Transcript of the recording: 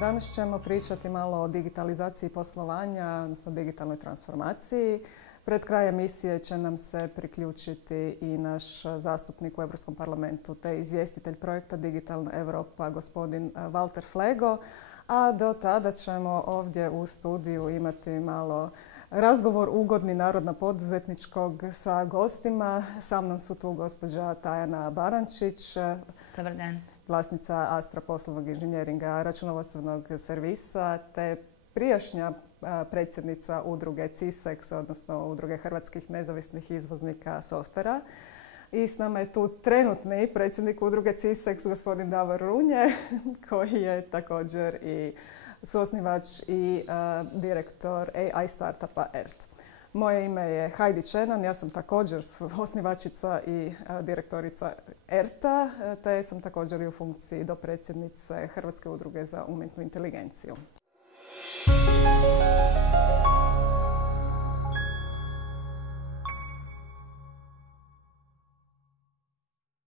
Danas ćemo pričati malo o digitalizaciji poslovanja, odnosno digitalnoj transformaciji. Pred kraj emisije će nam se priključiti i naš zastupnik u Europskom parlamentu te izvjestitelj projekta Digitalna Europa, gospodin Walter Flego. A do tada ćemo ovdje u studiju imati malo razgovor ugodni narodno-poduzetničkog sa gostima. Sa mnom su tu gospođa Tajana Barančić. Dobar dan. Vlasnica Astra poslovnog inženjeringa računovodstvenog servisa, te prijašnja predsjednica udruge CISEX, odnosno udruge hrvatskih nezavisnih izvoznika softvera. I s nama je tu trenutni predsjednik udruge CISEX, gospodin Davor Runje, koji je također i suosnivač i direktor AI startupa ERT. Moje ime je Heidi Čenan, ja sam također osnivačica i direktorica ERT-a, te sam također i u funkciji dopredsjednice Hrvatske udruge za umjetnu inteligenciju.